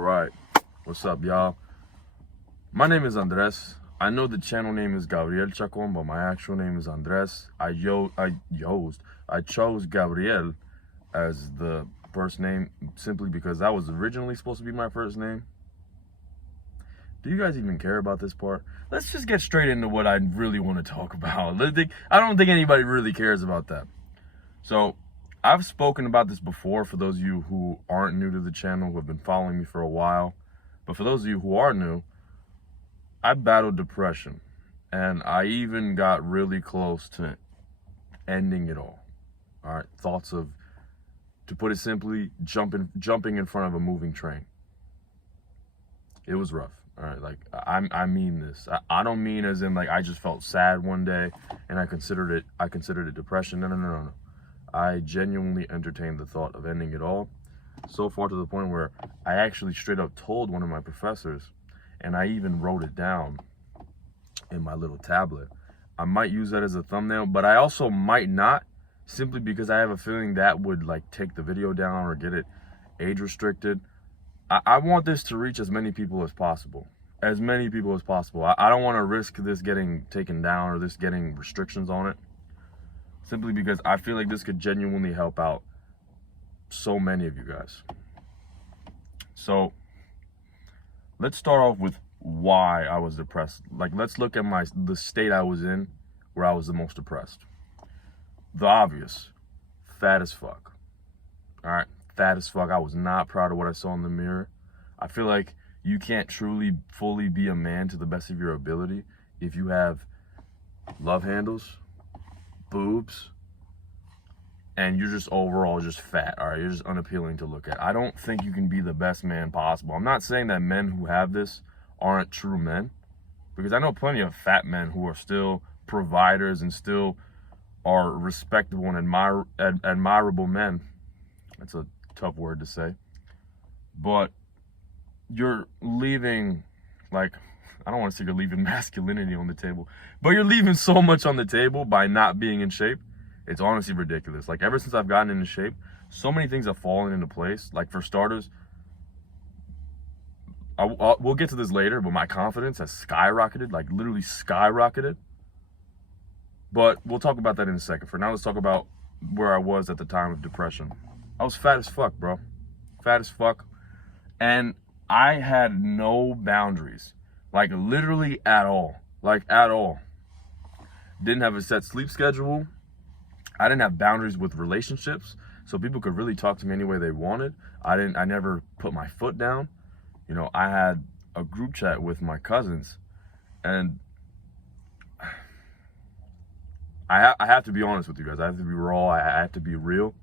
Alright, what's up, y'all? My name is Andres. I know the channel name is Gabriel Chacon, but my actual name is Andres. I chose Gabriel as the first name simply because that was originally supposed to be my first name. Do you guys even care about this part? Let's just get straight into what I really want to talk about. I don't think anybody really cares about that. So, I've spoken about this before for those of you who aren't new to the channel, who have been following me for a while. But for those of you who are new, I battled depression. And I even got really close to ending it all. Alright, thoughts of, to put it simply, jumping in front of a moving train. It was rough. Alright, like, I mean this. I don't mean as in, like, I just felt sad one day and I considered it depression. No. I genuinely entertained the thought of ending it all, so far to the point where I actually straight up told one of my professors, and I even wrote it down in my little tablet. I might use that as a thumbnail, but I also might not, simply because I have a feeling that would like take the video down or get it age restricted. I want this to reach as many people as possible. I don't want to risk this getting taken down or this getting restrictions on it. Simply because I feel like this could genuinely help out so many of you guys. So, let's start off with why I was depressed. Like, let's look at the state I was in where I was the most depressed. The obvious. Fat as fuck. Alright, fat as fuck. I was not proud of what I saw in the mirror. I feel like you can't truly, fully be a man to the best of your ability if you have love handles, boobs, and you're just overall just fat. All right, you're just unappealing to look at. I don't think you can be the best man possible. I'm not saying that men who have this aren't true men, because I know plenty of fat men who are still providers and still are respectable and admirable men. That's a tough word to say, but you're leaving, like, I don't want to say you're leaving masculinity on the table, but you're leaving so much on the table by not being in shape. It's honestly ridiculous. Like, ever since I've gotten into shape, so many things have fallen into place. Like, for starters, we'll get to this later, but my confidence has skyrocketed, like literally skyrocketed. But we'll talk about that in a second. For now, let's talk about where I was at the time of depression. I was fat as fuck, bro. Fat as fuck. And I had no boundaries. Like, literally at all. Like, at all. Didn't have a set sleep schedule. I didn't have boundaries with relationships, so people could really talk to me any way they wanted. I never put my foot down. You know, I had a group chat with my cousins, and I have to be honest with you guys. I have to be raw. I have to be real.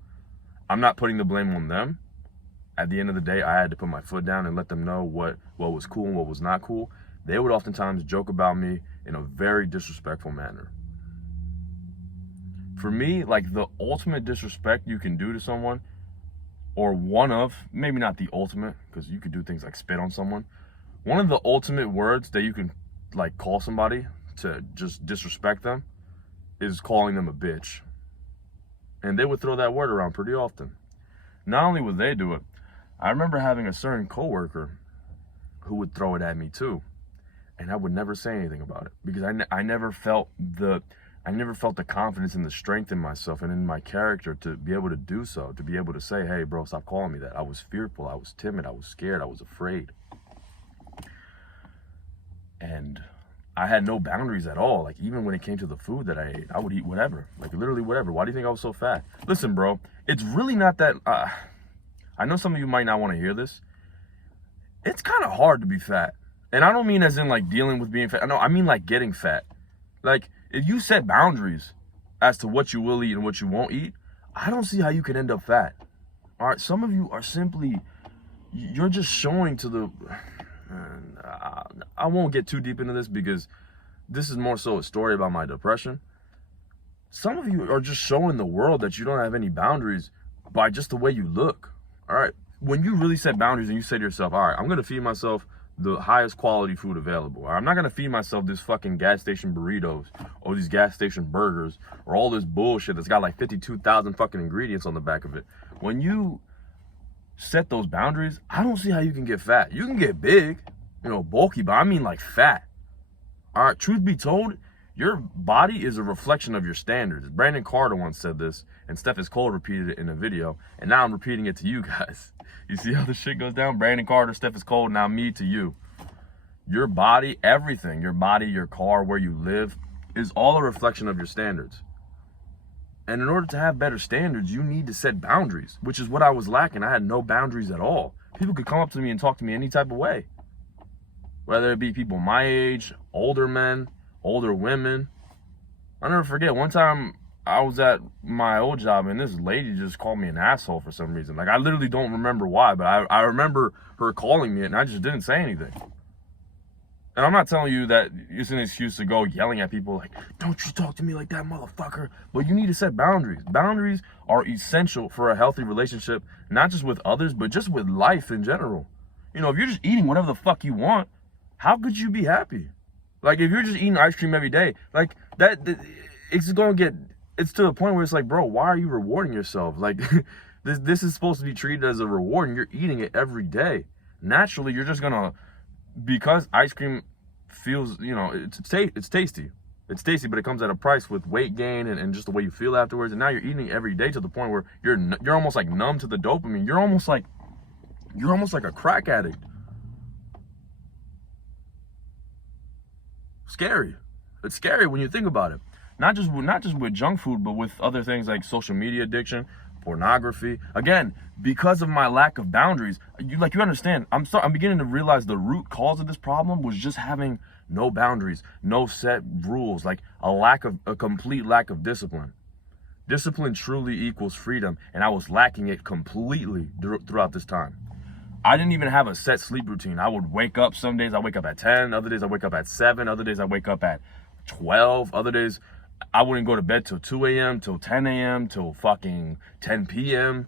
I'm not putting the blame on them. At the end of the day, I had to put my foot down and let them know what was cool and what was not cool. They would oftentimes joke about me in a very disrespectful manner. For me, like, the ultimate disrespect you can do to someone, or one of, maybe not the ultimate, because you could do things like spit on someone. One of the ultimate words that you can, like, call somebody to just disrespect them is calling them a bitch. And they would throw that word around pretty often. Not only would they do it, I remember having a certain coworker who would throw it at me too. And I would never say anything about it because I never felt the confidence and the strength in myself and in my character to be able to do so, to be able to say, hey, bro, stop calling me that. I was fearful. I was timid. I was scared. I was afraid. And I had no boundaries at all. Like, even when it came to the food that I ate, I would eat whatever. Like, literally whatever. Why do you think I was so fat? Listen, bro, it's really not that... I know some of you might not want to hear this. It's kind of hard to be fat. And I don't mean as in, like, dealing with being fat. No, I mean, like, getting fat. Like, if you set boundaries as to what you will eat and what you won't eat, I don't see how you can end up fat. All right, some of you are simply, you're just showing to the, I won't get too deep into this because this is more so a story about my depression. Some of you are just showing the world that you don't have any boundaries by just the way you look. All right, when you really set boundaries and you say to yourself, all right, I'm going to feed myself the highest quality food available. I'm not going to feed myself this fucking gas station burritos or these gas station burgers or all this bullshit that's got like 52,000 fucking ingredients on the back of it. When you set those boundaries, I don't see how you can get fat. You can get big, bulky, but I mean like fat. All right, truth be told, your body is a reflection of your standards. Brandon Carter once said this, and Steph Cole repeated it in a video, and now I'm repeating it to you guys. You see how this shit goes down? Brandon Carter, Steph Cole, now me to you. Your body, everything, your body, your car, where you live, is all a reflection of your standards. And in order to have better standards, you need to set boundaries, which is what I was lacking. I had no boundaries at all. People could come up to me and talk to me any type of way. Whether it be people my age, older men, older women. I'll never forget, one time I was at my old job and this lady just called me an asshole for some reason. Like, I literally don't remember why, but I remember her calling me and I just didn't say anything. And I'm not telling you that it's an excuse to go yelling at people like, don't you talk to me like that, motherfucker. But you need to set boundaries. Boundaries are essential for a healthy relationship, not just with others, but just with life in general. If you're just eating whatever the fuck you want, how could you be happy? Like, if you're just eating ice cream every day, like it's going to get, it's to the point where it's like, bro, why are you rewarding yourself? Like, this is supposed to be treated as a reward and you're eating it every day. Naturally, you're just going to, because ice cream feels, it's tasty. It's tasty, but it comes at a price with weight gain and just the way you feel afterwards. And now you're eating it every day to the point where you're almost like numb to the dopamine. You're almost like a crack addict. Scary. It's scary when you think about it. Not just with junk food, but with other things like social media addiction, pornography. Again, because of my lack of boundaries, you understand. I'm beginning to realize the root cause of this problem was just having no boundaries, no set rules, like a complete lack of discipline. Discipline truly equals freedom, and I was lacking it completely throughout this time. I didn't even have a set sleep routine. I would wake up, some days I wake up at 10, other days I wake up at 7, other days I wake up at 12, other days I wouldn't go to bed till 2 a.m., till 10 a.m., till fucking 10 p.m.,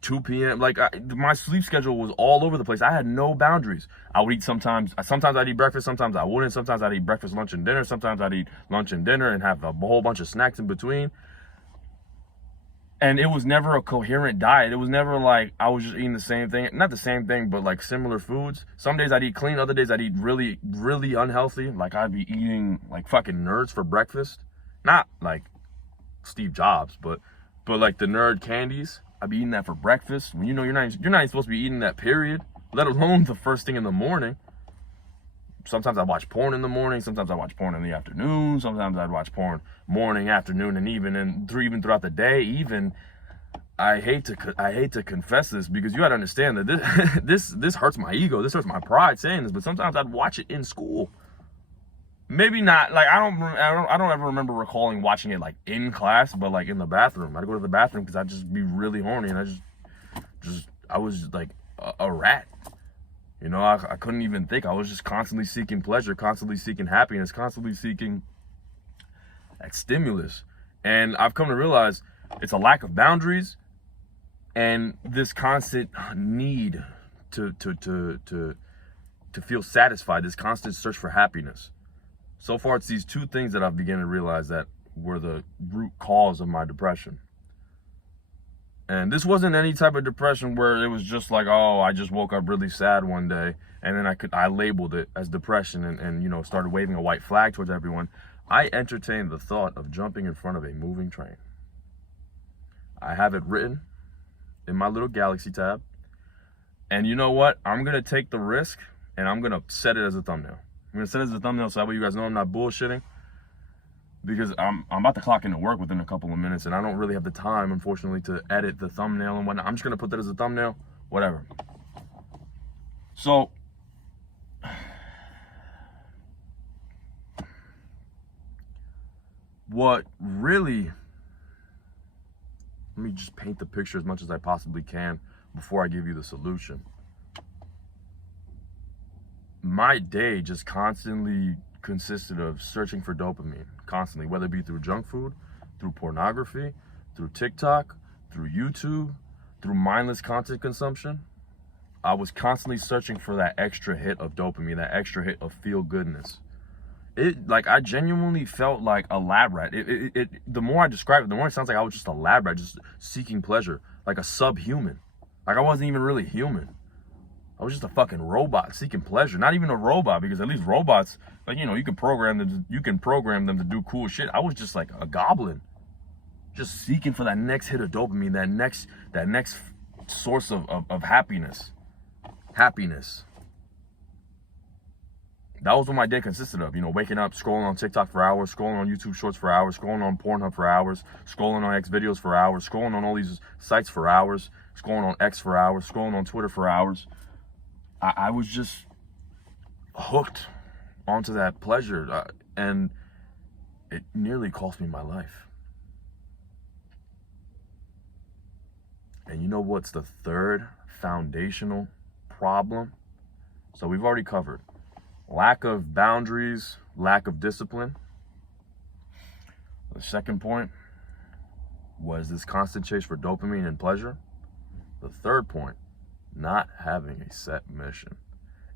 2 p.m. Like, my sleep schedule was all over the place. I had no boundaries. I would eat sometimes I'd eat breakfast, sometimes I wouldn't. Sometimes I'd eat breakfast, lunch, and dinner. Sometimes I'd eat lunch and dinner and have a whole bunch of snacks in between. And it was never a coherent diet. It was never like I was just eating the same thing. Not the same thing, but like similar foods. Some days I'd eat clean. Other days I'd eat really, really unhealthy. Like, I'd be eating like fucking nerds for breakfast. Not like Steve Jobs, but like the nerd candies. I'd be eating that for breakfast. When you're not even supposed to be eating that, period. Let alone the first thing in the morning. Sometimes I watch porn in the morning. Sometimes I watch porn in the afternoon. Sometimes I'd watch porn morning, afternoon, and even throughout the day. Even I hate to confess this, because you gotta understand that this hurts my ego. This hurts my pride saying this. But sometimes I'd watch it in school. Maybe not, like, I don't ever remember recalling watching it like in class, but like in the bathroom. I'd go to the bathroom because I'd just be really horny, and I was like a rat. I couldn't even think. I was just constantly seeking pleasure, constantly seeking happiness, constantly seeking that stimulus. And I've come to realize it's a lack of boundaries and this constant need to feel satisfied, this constant search for happiness. So far, it's these two things that I've begun to realize that were the root cause of my depression. And this wasn't any type of depression where it was just like, oh, I just woke up really sad one day, and then I labeled it as depression and started waving a white flag towards everyone. I entertained the thought of jumping in front of a moving train. I have it written in my little Galaxy tab. And you know what? I'm going to take the risk, and I'm going to set it as a thumbnail. I'm going to set it as a thumbnail so that way you guys know I'm not bullshitting. Because I'm about to clock into work within a couple of minutes, and I don't really have the time, unfortunately, to edit the thumbnail and whatnot. I'm just going to put that as a thumbnail, whatever. So, what really, let me just paint the picture as much as I possibly can before I give you the solution. My day just constantly consisted of searching for dopamine, constantly, whether it be through junk food, through pornography, through TikTok, through YouTube, through mindless content consumption. I was constantly searching for that extra hit of dopamine, that extra hit of feel-goodness. I genuinely felt like a lab rat. The more I describe it, the more it sounds like I was just a lab rat, just seeking pleasure, like a subhuman. Like I wasn't even really human. I was just a fucking robot seeking pleasure. Not even a robot, because at least robots, like, you know, you can program them to do cool shit. I was just like a goblin, just seeking for that next hit of dopamine, that next source of happiness. That was what my day consisted of. You know, waking up, scrolling on TikTok for hours, scrolling on YouTube Shorts for hours, scrolling on Pornhub for hours, scrolling on X videos for hours, scrolling on all these sites for hours, scrolling on X for hours, scrolling on Twitter for hours. I was just hooked onto that pleasure, and it nearly cost me my life. And you know what's the third foundational problem? So we've already covered lack of boundaries, lack of discipline. The second point was this constant chase for dopamine and pleasure. The third point, not having a set mission.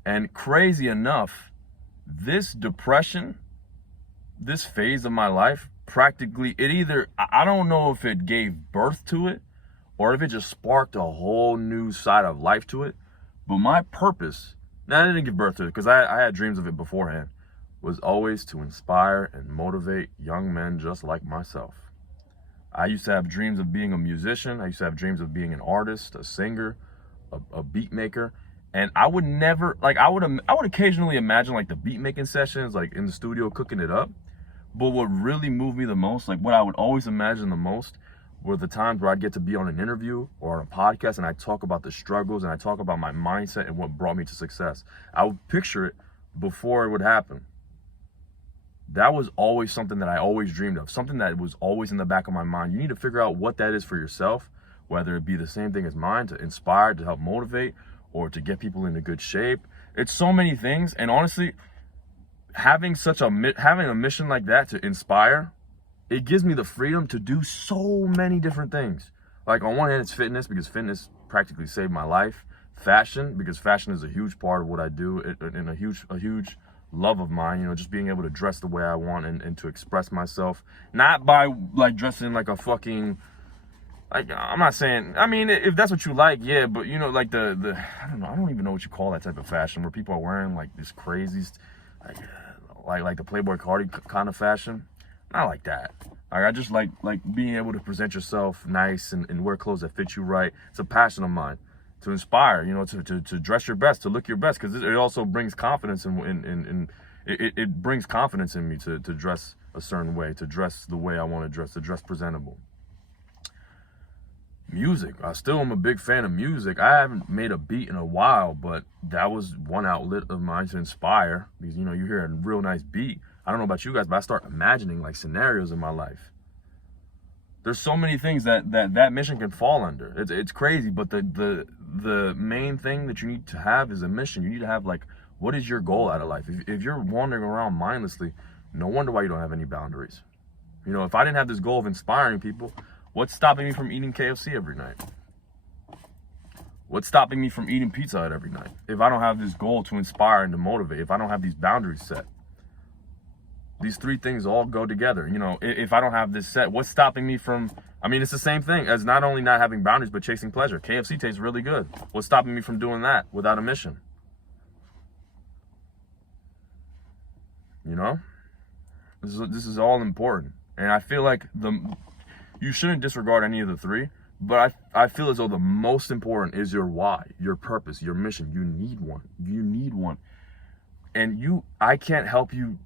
And crazy enough, this depression, this phase of my life, practically, I don't know if it gave birth to it or if it just sparked a whole new side of life to it. But my purpose, now I didn't give birth to it because I had dreams of it beforehand, was always to inspire and motivate young men just like myself. I used to have dreams of being a musician. I used to have dreams of being an artist, a singer, a beat maker. And I would never, like, I would occasionally imagine like the beat making sessions, like in the studio cooking it up. But what really moved me the most, like what I would always imagine the most, were the times where I'd get to be on an interview or on a podcast and I talk about the struggles and I talk about my mindset and what brought me to success. I would picture it before it would happen. That was always something that I always dreamed of, something that was always in the back of my mind. You need to figure out what that is for yourself, whether it be the same thing as mine, to inspire, to help motivate, or to get people into good shape. It's so many things. And honestly, having a mission like that to inspire, it gives me the freedom to do so many different things. Like on one hand, it's fitness, because fitness practically saved my life. Fashion, because fashion is a huge part of what I do, and a huge love of mine, you know, just being able to dress the way I want and to express myself, not by like dressing like a fucking, like, I'm not saying, I mean, if that's what you like, yeah, but you know, like I don't know, I don't even know what you call that type of fashion where people are wearing like this crazy, like the Playboy Cardi kind of fashion. Not like that. Like, I just like being able to present yourself nice and wear clothes that fit you right. It's a passion of mine. To inspire, you know, to dress your best, to look your best, because it also brings confidence it brings confidence in me to dress a certain way, to dress the way I want to dress presentable. Music, I still am a big fan of music. I haven't made a beat in a while, but that was one outlet of mine to inspire, because, you know, you hear a real nice beat. I don't know about you guys, but I start imagining like scenarios in my life. There's so many things that mission can fall under. It's crazy, but the main thing that you need to have is a mission. You need to have like, what is your goal out of life? If you're wandering around mindlessly, no wonder why you don't have any boundaries. You know, if I didn't have this goal of inspiring people, what's stopping me from eating KFC every night? What's stopping me from eating Pizza Hut every night? If I don't have this goal to inspire and to motivate, if I don't have these boundaries set. These three things all go together. You know, if I don't have this set, what's stopping me from, I mean, it's the same thing as not only not having boundaries, but chasing pleasure. KFC tastes really good. What's stopping me from doing that without a mission? You know, this is all important. And I feel like you shouldn't disregard any of the three, but I feel as though the most important is your why, your purpose, your mission. You need one. And I can't help you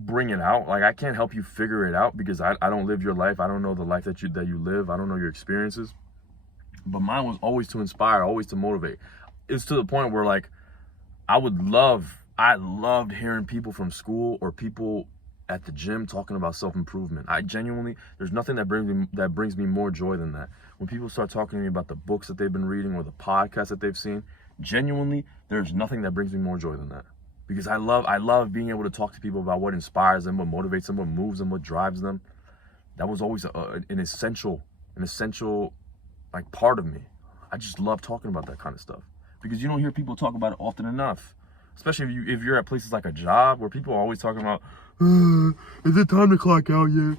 bring it out. Like, I can't help you figure it out, because I don't live your life. I don't know the life that you live. I don't know your experiences. But mine was always to inspire, always to motivate. It's to the point where, like, I loved hearing people from school or people at the gym talking about self-improvement. I genuinely, there's nothing that brings me more joy than that. When people start talking to me about the books that they've been reading or the podcasts that they've seen, genuinely, there's nothing that brings me more joy than that. Because I love being able to talk to people about what inspires them, what motivates them, what moves them, what drives them. That was always an essential like part of me. I just love talking about that kind of stuff, because you don't hear people talk about it often enough. Especially if you're at places like a job where people are always talking about, is it time to clock out yet?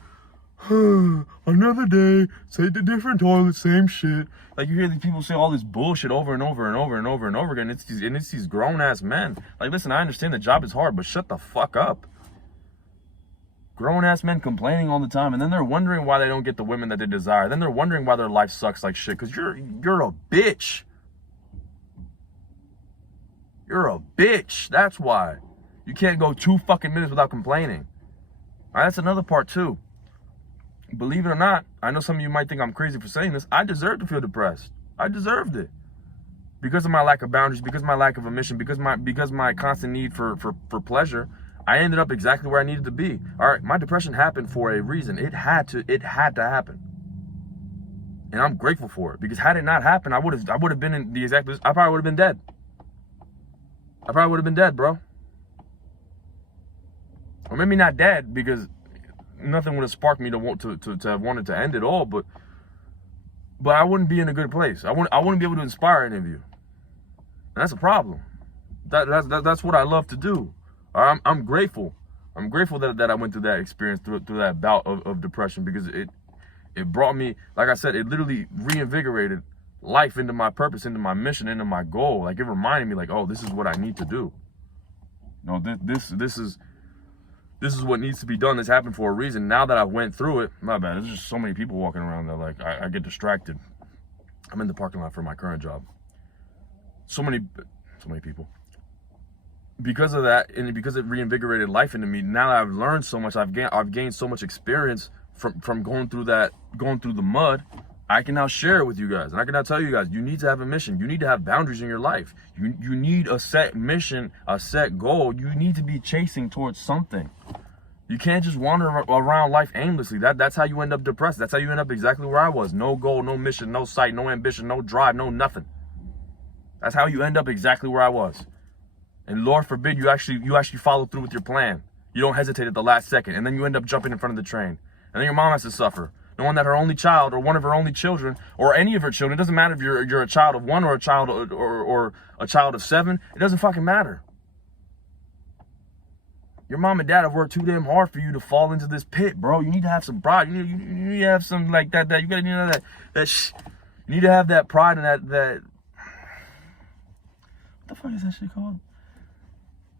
Another day, say the different toilet, same shit. Like, you hear these people say all this bullshit over and over and over and over and over again. It's these grown ass men. Like, listen, I understand the job is hard, but shut the fuck up. Grown ass men complaining all the time, and then they're wondering why they don't get the women that they desire. Then they're wondering why their life sucks like shit. Cause you're a bitch. You're a bitch. That's why. You can't go 2 fucking minutes without complaining. All right, that's another part too. Believe it or not, I know some of you might think I'm crazy for saying this. I deserve to feel depressed. I deserved it. Because of my lack of boundaries, because of my lack of a mission, because my constant need for pleasure, I ended up exactly where I needed to be. All right, my depression happened for a reason. It had to happen. And I'm grateful for it, because had it not happened, I would have been in the exact position. I probably would have been dead. I probably would have been dead, bro. Or maybe not dead, because nothing would have sparked me to want to have wanted to end it all, but I wouldn't be in a good place. I wouldn't be able to inspire any of you. And that's a problem. That's what I love to do. I'm grateful. I'm grateful that I went through that experience, through that bout of depression, because it brought me, like I said, it literally reinvigorated life into my purpose, into my mission, into my goal. Like, it reminded me, like, oh, this is what I need to do. No, this is what needs to be done. This happened for a reason. Now that I went through it, my bad. There's just so many people walking around that, like, I get distracted. I'm in the parking lot for my current job. So many people. Because of that, and because it reinvigorated life into me, now that I've learned so much, I've gained so much experience from going through the mud. I can now share it with you guys, and I can now tell you guys, you need to have a mission. You need to have boundaries in your life. You need a set mission, a set goal. You need to be chasing towards something. You can't just wander around life aimlessly. That's how you end up depressed. That's how you end up exactly where I was. No goal, no mission, no sight, no ambition, no drive, no nothing. That's how you end up exactly where I was. And Lord forbid you actually follow through with your plan. You don't hesitate at the last second, and then you end up jumping in front of the train. And then your mom has to suffer, knowing that her only child, or one of her only children, or any of her children, it doesn't matter if you're a child of 1 or a child or a child of 7, it doesn't fucking matter. Your mom and dad have worked too damn hard for you to fall into this pit, bro. You need to have some pride. You need to have some, like, that you gotta, you need to have that pride and that what the fuck is that shit called?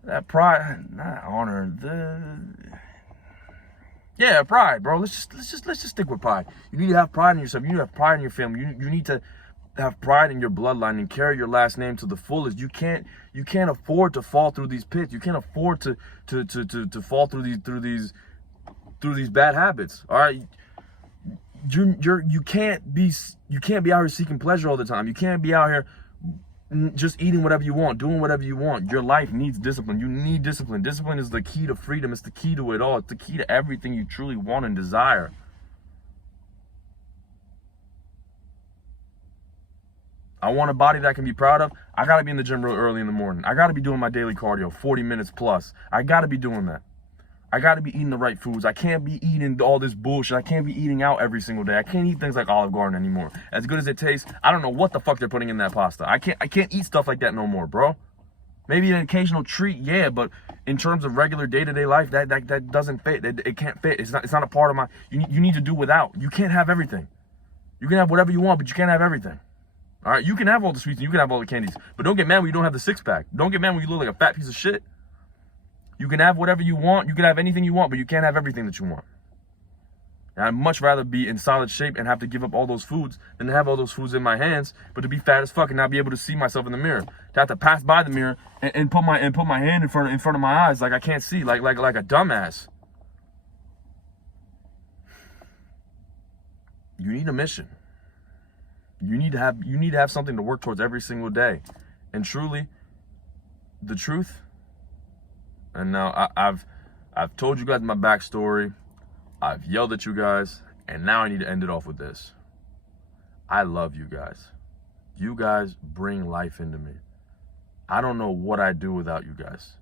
That pride, not honor, pride, bro. Let's just stick with pride. You need to have pride in yourself. You need to have pride in your family. You need to have pride in your bloodline and carry your last name to the fullest. You can't afford to fall through these pits. You can't afford to fall through these bad habits. All right. You can't be out here seeking pleasure all the time. You can't be out here just eating whatever you want, doing whatever you want. Your life needs discipline. You need discipline. Discipline is the key to freedom. It's the key to it all. It's the key to everything you truly want and desire. I want a body that I can be proud of. I gotta be in the gym real early in the morning. I gotta be doing my daily cardio, 40 minutes plus. I gotta be doing that. I gotta be eating the right foods. I can't be eating all this bullshit. I can't be eating out every single day. I can't eat things like Olive Garden anymore. As good as it tastes, I don't know what the fuck they're putting in that pasta. I can't eat stuff like that no more, bro. Maybe an occasional treat, yeah, but in terms of regular day-to-day life, that doesn't fit. It can't fit. It's not a part of my. You need to do without. You can't have everything. You can have whatever you want, but you can't have everything. All right, you can have all the sweets and you can have all the candies, but don't get mad when you don't have the six-pack. Don't get mad when you look like a fat piece of shit. You can have whatever you want. You can have anything you want, but you can't have everything that you want. And I'd much rather be in solid shape and have to give up all those foods than to have all those foods in my hands, but to be fat as fuck and not be able to see myself in the mirror. To have to pass by the mirror and put my hand in front of my eyes like I can't see, like a dumbass. You need a mission. You need to have something to work towards every single day. And truly, the truth. And now I've told you guys my backstory. I've yelled at you guys, and now I need to end it off with this. I love you guys. You guys bring life into me. I don't know what I'd do without you guys.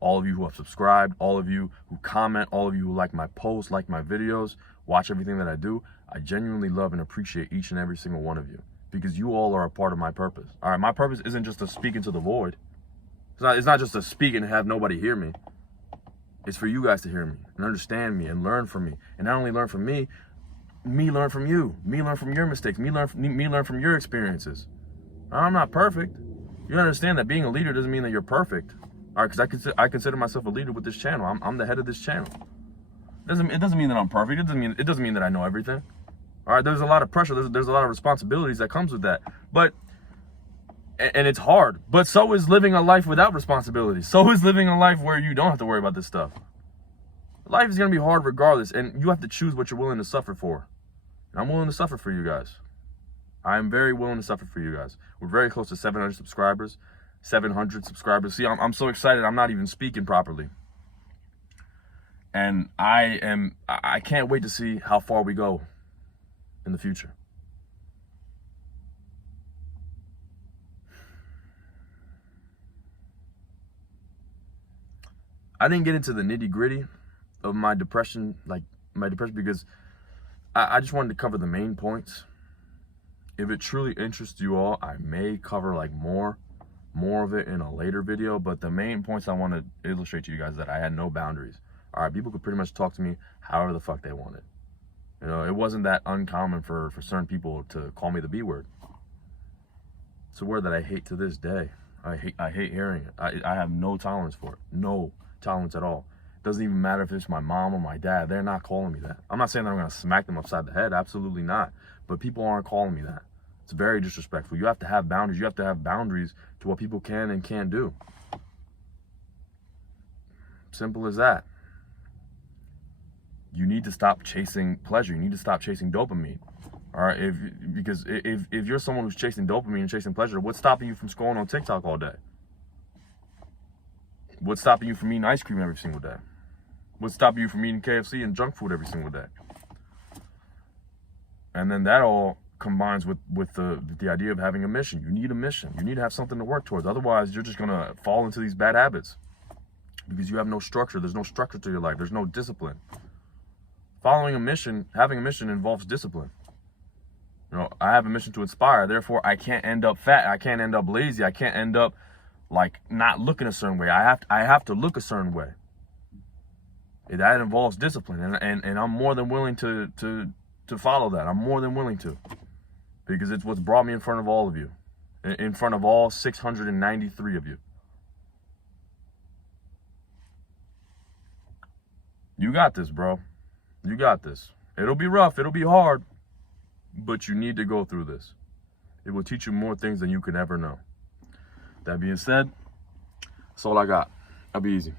All of you who have subscribed, all of you who comment, all of you who like my posts, like my videos, watch everything that I do. I genuinely love and appreciate each and every single one of you, because you all are a part of my purpose. All right, my purpose isn't just to speak into the void. It's not just to speak and have nobody hear me. It's for you guys to hear me and understand me and learn from me. And not only learn from me learn from you. Me learn from your mistakes. Me learn from your experiences. I'm not perfect. You understand that being a leader doesn't mean that you're perfect. All right, because I consider myself a leader with this channel. I'm the head of this channel. It doesn't mean that I'm perfect. It doesn't mean that I know everything. All right, there's a lot of pressure. There's a lot of responsibilities that comes with that. And it's hard. But so is living a life without responsibilities. So is living a life where you don't have to worry about this stuff. Life is going to be hard regardless, and you have to choose what you're willing to suffer for. And I'm willing to suffer for you guys. I am very willing to suffer for you guys. We're very close to 700 subscribers. 700 subscribers. See, I'm so excited. I'm not even speaking properly. And I can't wait to see how far we go in the future. I didn't get into the nitty-gritty of my depression, because I just wanted to cover the main points. If it truly interests you all, I may cover like more of it in a later video, but the main points I want to illustrate to you guys is that I had no boundaries. All right, people could pretty much talk to me however the fuck they wanted. You know, it wasn't that uncommon for certain people to call me the B word. It's a word that I hate to this day. I hate hearing it. I have no tolerance for it. No tolerance at all. It doesn't even matter if it's my mom or my dad. They're not calling me that. I'm not saying that I'm going to smack them upside the head. Absolutely not. But people aren't calling me that. It's very disrespectful. You have to have boundaries. You have to have boundaries to what people can and can't do. Simple as that. You need to stop chasing pleasure. You need to stop chasing dopamine. All right, because if you're someone who's chasing dopamine and chasing pleasure, what's stopping you from scrolling on TikTok all day? What's stopping you from eating ice cream every single day? What's stopping you from eating KFC and junk food every single day? And then that all combines with the idea of having a mission. You need a mission. You need to have something to work towards. Otherwise, you're just going to fall into these bad habits because you have no structure. There's no structure to your life. There's no discipline. Having a mission involves discipline. You know, I have a mission to inspire. Therefore, I can't end up fat. I can't end up lazy. I can't end up like not looking a certain way. I have to look a certain way. That involves discipline, and I'm more than willing to follow that. I'm more than willing to, because it's what's brought me in front of all of you, in front of all 693 of you. You got this, bro. You got this. It'll be rough. It'll be hard, but you need to go through this. It will teach you more things than you could ever know. That being said, that's all I got. I'll be easy.